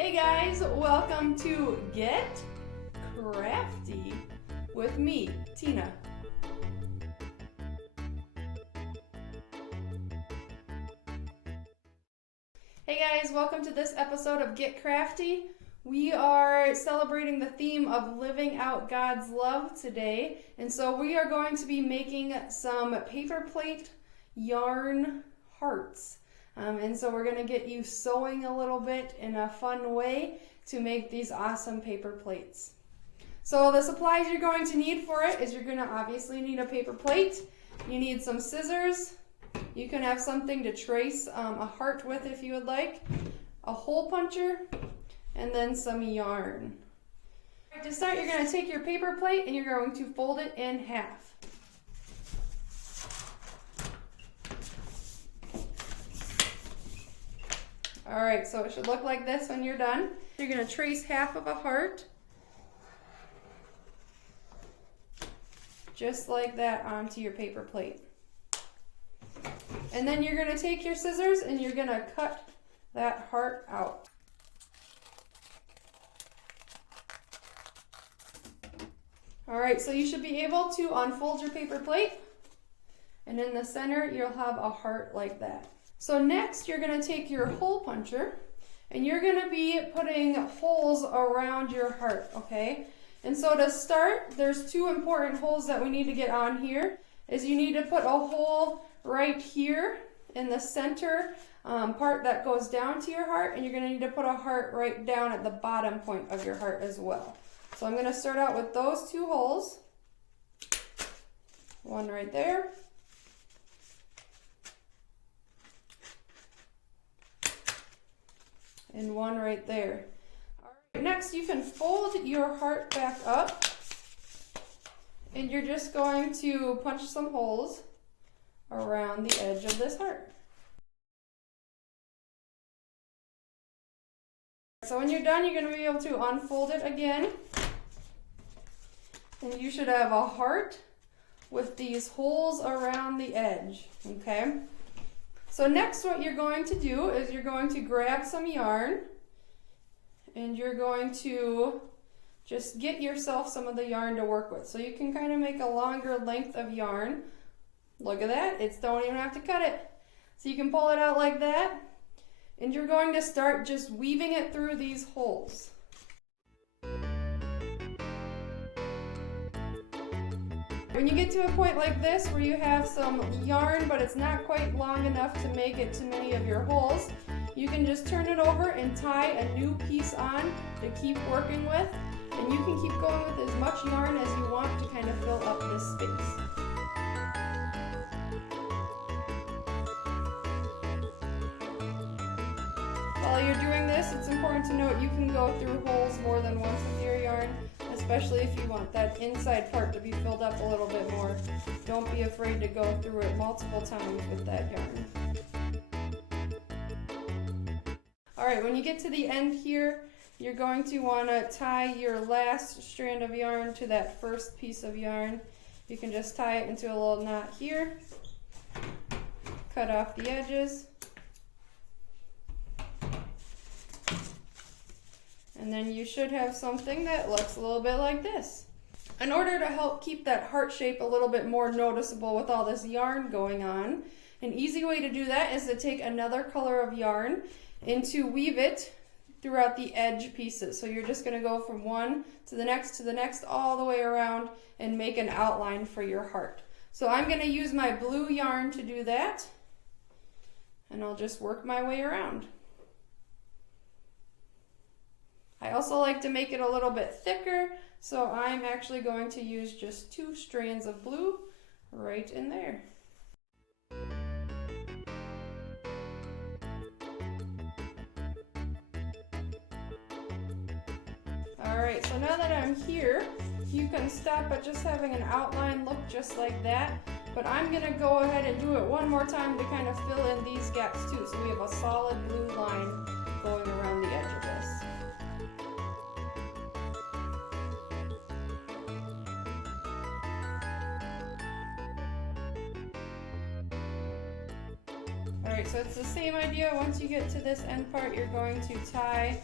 Hey guys, welcome to Get Crafty with me, Tina. Hey guys, welcome to this episode of Get Crafty. We are celebrating the theme of living out God's love today, and so we are going to be making some paper plate yarn hearts. And so we're going to get you sewing a little bit in a fun way to make these awesome paper plates. So the supplies you're going to need for it is you're going to obviously need a paper plate. You need some scissors. You can have something to trace a heart with if you would like. A hole puncher. And then some yarn. To start, you're going to take your paper plate and you're going to fold it in half. Alright, so it should look like this when you're done. You're going to trace half of a heart, just like that, onto your paper plate. And then you're going to take your scissors and you're going to cut that heart out. Alright, so you should be able to unfold your paper plate, and in the center you'll have a heart like that. So next you're going to take your hole puncher and you're going to be putting holes around your heart, okay? And so to start, there's two important holes that we need to get on here. Is you need to put a hole right here in the center part that goes down to your heart, and you're going to need to put a heart right down at the bottom point of your heart as well. So I'm going to start out with those two holes. One right there. And one right there. All right, next you can fold your heart back up and you're just going to punch some holes around the edge of this heart. So when you're done, you're going to be able to unfold it again. And you should have a heart with these holes around the edge, okay? So next what you're going to do is you're going to grab some yarn and you're going to just get yourself some of the yarn to work with. So you can kind of make a longer length of yarn. Look at that, don't even have to cut it. So you can pull it out like that, and you're going to start just weaving it through these holes. When you get to a point like this where you have some yarn but it's not quite long enough to make it to many of your holes, you can just turn it over and tie a new piece on to keep working with, and you can keep going with as much yarn as you want to kind of fill up this space. While you're doing this, it's important to note you can go through holes more than once with your yarn, especially if you want that inside part to be filled up a little bit more. Don't be afraid to go through it multiple times with that yarn. Alright, when you get to the end here, you're going to want to tie your last strand of yarn to that first piece of yarn. You can just tie it into a little knot here, cut off the edges, and then you should have something that looks a little bit like this. In order to help keep that heart shape a little bit more noticeable with all this yarn going on, an easy way to do that is to take another color of yarn and to weave it throughout the edge pieces. So you're just going to go from one to the next, all the way around and make an outline for your heart. So I'm going to use my blue yarn to do that, and I'll just work my way around. I also like to make it a little bit thicker, so I'm actually going to use just 2 strands of blue right in there. Alright, so now that I'm here, you can stop at just having an outline look just like that, but I'm going to go ahead and do it one more time to kind of fill in these gaps too, so we have a solid blue line going around the edge of this. Alright, so it's the same idea. Once you get to this end part, you're going to tie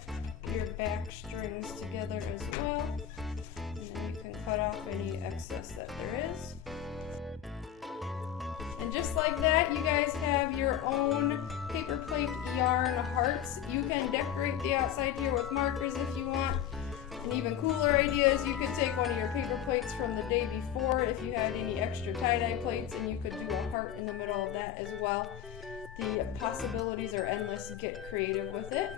your back strings together as well. And then you can cut off any excess that there is. And just like that, you guys have your own paper plate yarn hearts. You can decorate the outside here with markers if you want. And even cooler ideas, you could take one of your paper plates from the day before if you had any extra tie-dye plates, and you could do a heart in the middle of that as well. The possibilities are endless. Get creative with it.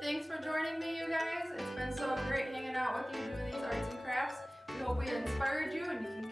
Thanks for joining me, you guys. It's been so great hanging out with you doing these arts and crafts. We hope we inspired you, and you can